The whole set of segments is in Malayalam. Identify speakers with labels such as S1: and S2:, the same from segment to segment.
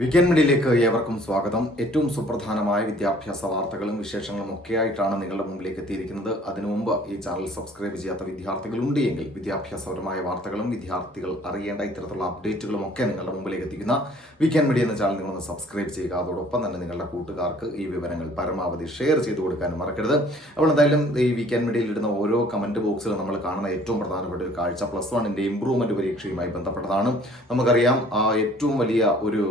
S1: വീക്കെൻഡ് മീഡിയയിലേക്ക് ഏവർക്കും സ്വാഗതം. ഏറ്റവും സുപ്രധാനമായ വിദ്യാഭ്യാസ വാർത്തകളും വിശേഷങ്ങളും ഒക്കെയായിട്ടാണ് നിങ്ങളുടെ മുമ്പിലേക്ക് എത്തിയിരിക്കുന്നത്. അതിനു മുമ്പ് ഈ ചാനൽ സബ്സ്ക്രൈബ് ചെയ്യാത്ത വിദ്യാർത്ഥികളുണ്ട് എങ്കിൽ വിദ്യാഭ്യാസപരമായ വാർത്തകളും വിദ്യാർത്ഥികൾ അറിയേണ്ട ഇത്തരത്തിലുള്ള അപ്ഡേറ്റുകളും ഒക്കെ നിങ്ങളുടെ മുമ്പിലേക്ക് എത്തിക്കുന്ന വീക്കെൻഡ് മീഡിയ എന്ന ചാനൽ നിങ്ങളൊന്ന് സബ്സ്ക്രൈബ് ചെയ്യുക. അതോടൊപ്പം തന്നെ നിങ്ങളുടെ കൂട്ടുകാർക്ക് ഈ വിവരങ്ങൾ പരമാവധി ഷെയർ ചെയ്തു കൊടുക്കാനും മറക്കരുത്. അപ്പോൾ എന്തായാലും ഈ വീക്കെൻഡ് മീഡിയയിൽ ഇടുന്ന ഓരോ കമന്റ് ബോക്സിലും നമ്മൾ കാണുന്ന ഏറ്റവും പ്രധാനപ്പെട്ട ഒരു കാഴ്ച പ്ലസ് വണ്ണിന്റെ ഇംപ്രൂവ്മെന്റ് പരീക്ഷയുമായി ബന്ധപ്പെട്ടതാണ്. നമുക്കറിയാം ഏറ്റവും വലിയ ഒരു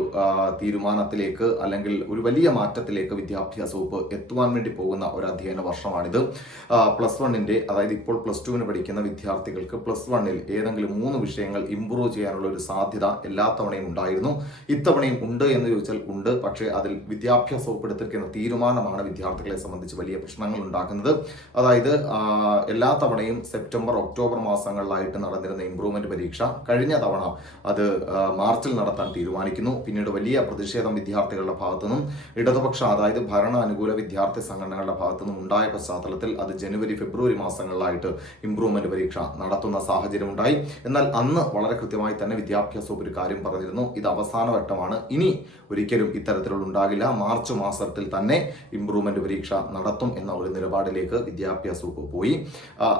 S1: തീരുമാനത്തിലേക്ക് അല്ലെങ്കിൽ ഒരു വലിയ മാറ്റത്തിലേക്ക് വിദ്യാഭ്യാസ വകുപ്പ് എത്തുവാൻ വേണ്ടി പോകുന്ന ഒരു അധ്യയന വർഷമാണിത്. പ്ലസ് വണ്ണിന്റെ അതായത് ഇപ്പോൾ പ്ലസ് ടുവിന് പഠിക്കുന്ന വിദ്യാർത്ഥികൾക്ക് പ്ലസ് വണ്ണിൽ ഏതെങ്കിലും മൂന്ന് വിഷയങ്ങൾ ഇംപ്രൂവ് ചെയ്യാനുള്ള ഒരു സാധ്യത എല്ലാ തവണയും ഉണ്ടായിരുന്നു. ഇത്തവണയും ഉണ്ട് എന്ന് ചോദിച്ചാൽ ഉണ്ട്. പക്ഷേ അതിൽ വിദ്യാഭ്യാസ വകുപ്പ് എടുത്തിരിക്കുന്ന തീരുമാനമാണ് വിദ്യാർത്ഥികളെ സംബന്ധിച്ച് വലിയ പ്രശ്നങ്ങൾ ഉണ്ടാക്കുന്നത്. അതായത് എല്ലാ തവണയും സെപ്റ്റംബർ ഒക്ടോബർ മാസങ്ങളിലായിട്ട് നടന്നിരുന്ന ഇംപ്രൂവ്മെന്റ് പരീക്ഷ കഴിഞ്ഞ തവണ അത് മാർച്ചിൽ നടത്താൻ തീരുമാനിക്കുന്നു. പിന്നീട് വലിയ പ്രതിഷേധം വിദ്യാർത്ഥികളുടെ ഭാഗത്തുനിന്നും ഇടതുപക്ഷ അതായത് ഭരണ അനുകൂല വിദ്യാർത്ഥി സംഘടനകളുടെ ഭാഗത്തുനിന്നും ഉണ്ടായ പശ്ചാത്തലത്തിൽ അത് ജനുവരി ഫെബ്രുവരി മാസങ്ങളിലായിട്ട് ഇംപ്രൂവ്മെന്റ് പരീക്ഷ നടത്തുന്ന സാഹചര്യം ഉണ്ടായി എന്നാൽ അന്ന് വളരെ കൃത്യമായി തന്നെ വിദ്യാഭ്യാസ ഒരു കാര്യം പറഞ്ഞിരുന്നു. ഇത് അവസാന ഘട്ടമാണ്. ഇനി ഒരിക്കലും ഇത്തരത്തിലുള്ള ഉണ്ടാകില്ല. മാർച്ച് മാസത്തിൽ തന്നെ ഇംപ്രൂവ്മെന്റ് പരീക്ഷ നടത്തും എന്ന ഒരു നിലപാടിലേക്ക് വിദ്യാഭ്യാസ വകുപ്പ് പോയി.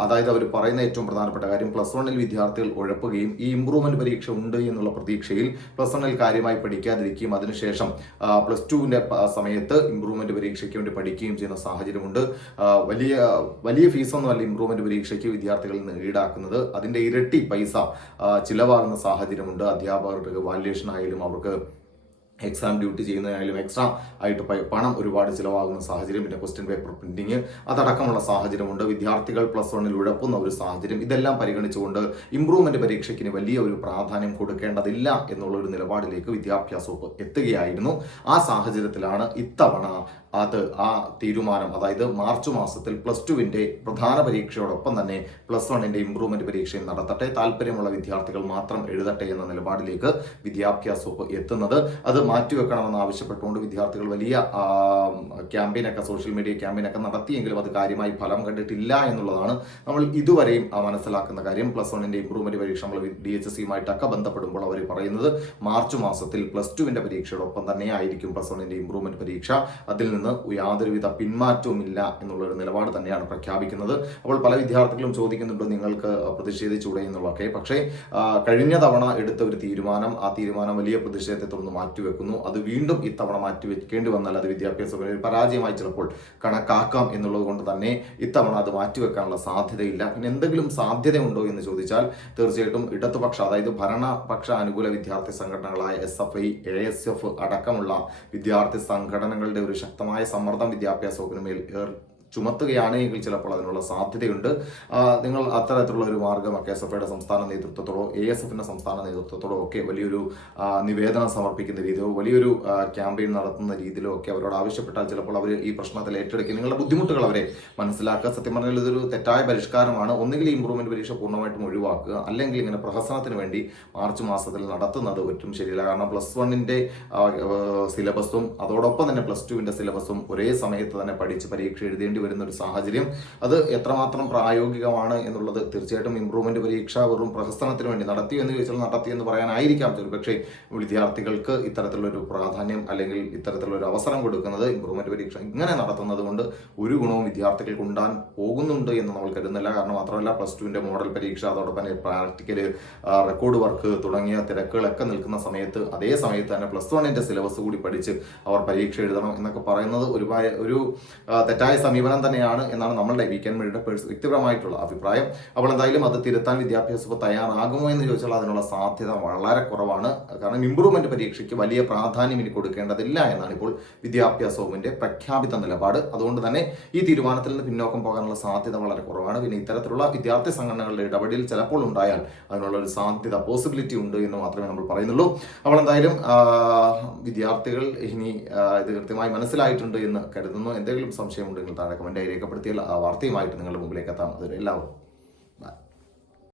S1: അതായത് അവർ പറയുന്ന ഏറ്റവും പ്രധാനപ്പെട്ട കാര്യം പ്ലസ് വണ്ണിൽ വിദ്യാർത്ഥികൾ ഉഴപ്പുകയും ഈ ഇംപ്രൂവ്മെന്റ് പരീക്ഷ ഉണ്ട് എന്നുള്ള പ്രതീക്ഷയിൽ പ്ലസ് വണ്ണിൽ കാര്യമായി പഠിക്കാതിരിക്കുകയും അതിനുശേഷം പ്ലസ് ടുവിന്റെ സമയത്ത് ഇമ്പ്രൂവ്മെന്റ് പരീക്ഷയ്ക്ക് വേണ്ടി പഠിക്കുകയും ചെയ്യുന്ന സാഹചര്യമുണ്ട്. വലിയ വലിയ ഫീസൊന്നും അല്ല ഇമ്പ്രൂവ്മെന്റ് പരീക്ഷയ്ക്ക് വിദ്യാർത്ഥികളിൽ നിന്ന് ഈടാക്കുന്നത്. അതിന്റെ ഇരട്ടി പൈസ ചിലവാകുന്ന സാഹചര്യമുണ്ട്. അധ്യാപകർക്ക് വാല്യുവേഷൻ ആയാലും അവർക്ക് എക്സാം ഡ്യൂട്ടി ചെയ്യുന്നതിനായാലും എക്സ്ട്രാ ആയിട്ട് പണം ഒരുപാട് ചിലവാകുന്ന സാഹചര്യം പിന്നെ ക്വസ്റ്റ്യൻ പേപ്പർ പ്രിന്റിങ് അതടക്കമുള്ള സാഹചര്യമുണ്ട്. വിദ്യാർത്ഥികൾ പ്ലസ് വണ്ണിൽ ഉഴപ്പുന്ന ഒരു സാഹചര്യം. ഇതെല്ലാം പരിഗണിച്ചുകൊണ്ട് ഇംപ്രൂവ്മെന്റ് പരീക്ഷയ്ക്ക് വലിയ ഒരു പ്രാധാന്യം കൊടുക്കേണ്ടതില്ല എന്നുള്ള ഒരു നിലപാടിലേക്ക് വിദ്യാഭ്യാസ വകുപ്പ് എത്തുകയായിരുന്നു. ആ സാഹചര്യത്തിലാണ് ഇത്തവണ അത് ആ തീരുമാനം അതായത് മാർച്ച് മാസത്തിൽ പ്ലസ് ടുവിന്റെ പ്രധാന പരീക്ഷയോടൊപ്പം തന്നെ പ്ലസ് വണ്ണിന്റെ ഇംപ്രൂവ്മെന്റ് പരീക്ഷയും നടത്തട്ടെ. താല്പര്യമുള്ള വിദ്യാർത്ഥികൾ മാത്രം എഴുതട്ടെ എന്ന നിലപാടിലേക്ക് വിദ്യാഭ്യാസ വകുപ്പ് എത്തുന്നത്. അത് മാറ്റിവെക്കണമെന്ന് ആവശ്യപ്പെട്ടുകൊണ്ട് വിദ്യാർത്ഥികൾ വലിയ ക്യാമ്പയിനൊക്കെ സോഷ്യൽ മീഡിയ ക്യാമ്പയിനൊക്കെ നടത്തിയെങ്കിലും അത് കാര്യമായി ഫലം കണ്ടിട്ടില്ല എന്നുള്ളതാണ് നമ്മൾ ഇതുവരെയും മനസ്സിലാക്കുന്ന കാര്യം. പ്ലസ് വണ്ണിന്റെ ഇംപ്രൂവ്മെന്റ് പരീക്ഷ നമ്മൾ ഡി എച്ച് എസ്സിയുമായിട്ടൊക്കെ ബന്ധപ്പെടുമ്പോൾ അവർ പറയുന്നത് മാർച്ച് മാസത്തിൽ പ്ലസ് ടുവിന്റെ പരീക്ഷയോടൊപ്പം തന്നെ ആയിരിക്കും പ്ലസ് വണ്ണിന്റെ ഇംപ്രൂവ്മെന്റ് പരീക്ഷ. അതിൽ നിന്ന് യാതൊരുവിധ പിന്മാറ്റവും ഇല്ല എന്നുള്ള ഒരു നിലപാട് തന്നെയാണ് പ്രഖ്യാപിക്കുന്നത്. അപ്പോൾ പല വിദ്യാർത്ഥികളും ചോദിക്കുന്നുണ്ട് നിങ്ങൾക്ക് പ്രതിഷേധിച്ചൂടെ എന്നുള്ളതൊക്കെ. പക്ഷേ കഴിഞ്ഞ തവണ എടുത്ത ഒരു തീരുമാനം ആ തീരുമാനം വലിയ പ്രതിഷേധത്തെ തുടർന്ന് മാറ്റിവെക്കുന്നു. അത് വീണ്ടും ഇത്തവണ മാറ്റിവെക്കേണ്ടി വന്നാൽ അത് വിദ്യാഭ്യാസ പരാജയമായി ചിലപ്പോൾ കണക്കാക്കാം എന്നുള്ളത് കൊണ്ട് തന്നെ ഇത്തവണ അത് മാറ്റിവെക്കാനുള്ള സാധ്യതയില്ല. പിന്നെ എന്തെങ്കിലും സാധ്യതയുണ്ടോ എന്ന് ചോദിച്ചാൽ തീർച്ചയായിട്ടും ഇടതുപക്ഷ അതായത് ഭരണപക്ഷ അനുകൂല വിദ്യാർത്ഥി സംഘടനകളായ S F I A S F അടക്കമുള്ള വിദ്യാർത്ഥി സംഘടനകളുടെ ഒരു ശക്തമായ സമ്മർദ്ദം വിദ്യാഭ്യാസ വകുപ്പിന് മേൽ ചുമത്തുകയാണ് എങ്കിൽ ചിലപ്പോൾ അതിനുള്ള സാധ്യതയുണ്ട്. നിങ്ങൾ അത്തരത്തിലുള്ള ഒരു മാർഗം കെ എസ് എഫ് ഐയുടെ സംസ്ഥാന നേതൃത്വത്തോടോ എ എസ് എഫിന്റെ സംസ്ഥാന നേതൃത്വത്തോടോ ഒക്കെ വലിയൊരു നിവേദനം സമർപ്പിക്കുന്ന രീതിയോ വലിയൊരു ക്യാമ്പയിൻ നടത്തുന്ന രീതിയിലോ ഒക്കെ അവരോട് ആവശ്യപ്പെട്ടാൽ ചിലപ്പോൾ അവർ ഈ പ്രശ്നത്തിൽ ഏറ്റെടുക്കുക നിങ്ങളുടെ ബുദ്ധിമുട്ടുകൾ അവരെ മനസ്സിലാക്കുക. സത്യം പറഞ്ഞാൽ ഇതൊരു തെറ്റായ പരിഷ്കാരമാണ്. ഒന്നുകിൽ ഇംപ്രൂവ്മെന്റ് പരീക്ഷ പൂർണമായിട്ടും ഒഴിവാക്കുക. അല്ലെങ്കിൽ ഇങ്ങനെ പ്രഹസനത്തിന് വേണ്ടി മാർച്ച് മാസത്തിൽ നടത്തുന്നത് ഒറ്റും ശരിയല്ല. കാരണം പ്ലസ് വണ്ണിന്റെ സിലബസും അതോടൊപ്പം തന്നെ പ്ലസ് ടുവിന്റെ സിലബസും ഒരേ സമയത്ത് തന്നെ പഠിച്ച് പരീക്ഷ എഴുതേണ്ടി വരുന്ന ഒരു സാഹചര്യം. അത് എത്രമാത്രം പ്രായോഗികമാണ് എന്നുള്ളത് തീർച്ചയായിട്ടും ഇംപ്രൂവ്മെന്റ് പരീക്ഷ വെറും പ്രഹസനത്തിന് വേണ്ടി നടത്തി എന്ന് ചോദിച്ചാൽ നടത്തി എന്ന് പറയാനായിരിക്കാം പക്ഷേ വിദ്യാർത്ഥികൾക്ക് ഇത്തരത്തിലുള്ള ഒരു പ്രാധാന്യം അല്ലെങ്കിൽ ഇത്തരത്തിലുള്ള ഒരു അവസരം കൊടുക്കുന്നത് ഇംപ്രൂവ്മെന്റ് പരീക്ഷ ഇങ്ങനെ നടത്തുന്നത് കൊണ്ട് ഒരു ഗുണവും വിദ്യാർത്ഥികൾക്ക് ഉണ്ടാൻ പോകുന്നുണ്ട് എന്ന് നമ്മൾ കരുതുന്നില്ല. കാരണം മാത്രമല്ല പ്ലസ് ടുവിന്റെ മോഡൽ പരീക്ഷ അതോടൊപ്പം തന്നെ പ്രാക്ടിക്കൽ റെക്കോർഡ് വർക്ക് തുടങ്ങിയ തിരക്കുകളൊക്കെ നിൽക്കുന്ന സമയത്ത് അതേ സമയത്ത് തന്നെ പ്ലസ് വണ്ണിന്റെ സിലബസ് കൂടി പഠിച്ച് അവർ പരീക്ഷ എഴുതണം എന്നൊക്കെ പറയുന്നത് ഒരു ഒരു തെറ്റായ സമീപനം തന്നെയാണ് എന്നാണ് നമ്മളുടെ വീക്കെൻഡ് മീഡിയയുടെ പേഴ്സ് വ്യക്തിപരമായിട്ടുള്ള അഭിപ്രായം. അപ്പോൾ എന്തായാലും അത് തിരുത്താൻ വിദ്യാഭ്യാസ തയ്യാറാകുമോ എന്ന് ചോദിച്ചാൽ അതിനുള്ള സാധ്യത വളരെ കുറവാണ്. കാരണം ഇംപ്രൂവ്മെന്റ് പരീക്ഷയ്ക്ക് വലിയ പ്രാധാന്യം ഇനി കൊടുക്കേണ്ടതില്ല എന്നാണ് ഇപ്പോൾ വിദ്യാഭ്യാസ വകുപ്പിന്റെ പ്രഖ്യാപിത നിലപാട്. അതുകൊണ്ട് തന്നെ ഈ തീരുമാനത്തിൽ നിന്ന് പിന്നോക്കം പോകാനുള്ള സാധ്യത വളരെ കുറവാണ്. പിന്നെ ഇത്തരത്തിലുള്ള വിദ്യാർത്ഥി സംഘടനകളുടെ ഇടപെടൽ ചിലപ്പോൾ ഉണ്ടായാൽ അതിനുള്ള ഒരു സാധ്യത പോസിബിലിറ്റി ഉണ്ട് എന്ന് മാത്രമേ നമ്മൾ പറയുന്നുള്ളൂ. അപ്പോൾ എന്തായാലും വിദ്യാർത്ഥികൾ ഇനി ഇത് കൃത്യമായി മനസ്സിലായിട്ടുണ്ട് എന്ന് കരുതുന്നു. എന്തെങ്കിലും സംശയമുണ്ടെങ്കിൽ താഴെ കമന്റായി രേഖപ്പെടുത്തിയാൽ ആ വാർത്തയുമായിട്ട് നിങ്ങളുടെ മുമ്പിലേക്ക് എത്താം അതുവരെ എല്ലാവർക്കും